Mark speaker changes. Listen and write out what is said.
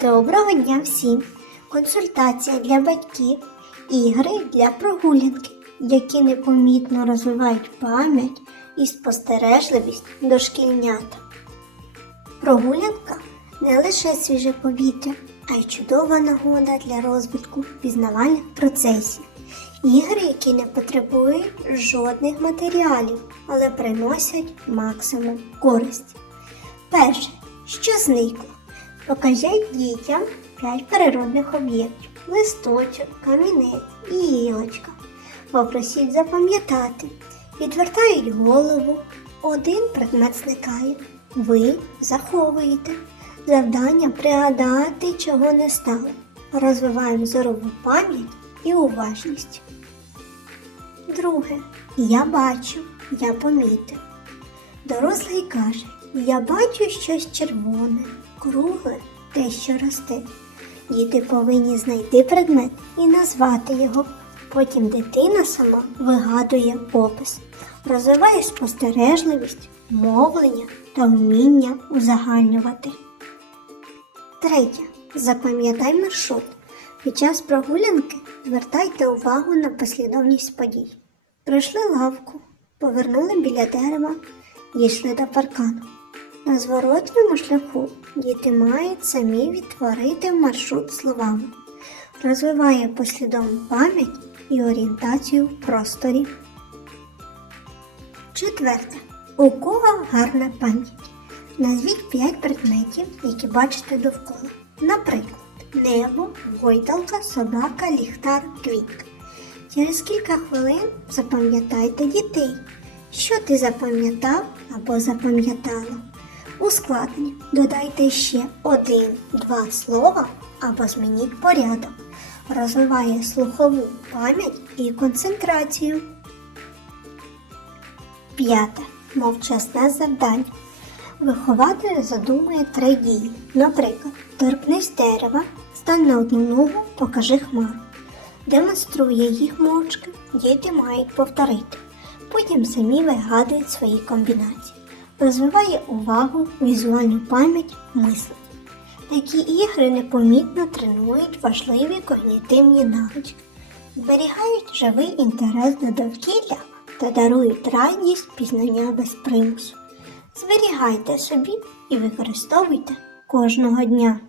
Speaker 1: Доброго дня всім! Консультація для батьків, ігри для прогулянки, які непомітно розвивають пам'ять і спостережливість дошкільнят. Прогулянка не лише свіже повітря, а й чудова нагода для розвитку пізнавальних процесів. Ігри, які не потребують жодних матеріалів, але приносять максимум користі. Перше, що зникло? Покажіть дітям 5 природних об'єктів: листочок, камінець і гілочка. Попросіть запам'ятати. Відвертають голову, один предмет зникає. Ви заховуєте. Завдання пригадати, чого не стало. Розвиваємо зорову пам'ять і уважність. Друге. Я бачу, я помітив. Дорослий каже, я бачу щось червоне, кругле, те, що росте. Діти повинні знайти предмет і назвати його. Потім дитина сама вигадує опис, розвиває спостережливість, мовлення та вміння узагальнювати. Третє. Запам'ятай маршрут. Під час прогулянки звертайте увагу на послідовність подій. Пройшли лавку, повернули біля дерева, дійшли до паркану. На зворотньому шляху діти мають самі відтворити маршрут словами. Розвиває послідовну пам'ять і орієнтацію в просторі. Четверте. У кого гарна пам'ять? Назвіть 5 предметів, які бачите довкола. Наприклад, небо, гойдалка, собака, ліхтар, квітка. Через кілька хвилин запам'ятайте дітей, що ти запам'ятав або запам'ятала. Ускладнення додайте ще один-два слова або змініть порядок. Розвиває слухову пам'ять і концентрацію. П'яте. Мовчасне завдання. Вихователь задумує три дії. Наприклад, торкнись дерева, стань на одну ногу, покажи хмару. Демонструє їх мовчки, діти мають повторити. Потім самі вигадують свої комбінації. Розвиває увагу, візуальну пам'ять, мислення. Такі ігри непомітно тренують важливі когнітивні навички, зберігають живий інтерес до довкілля та дарують радість пізнання без примусу. Зберігайте собі і використовуйте кожного дня.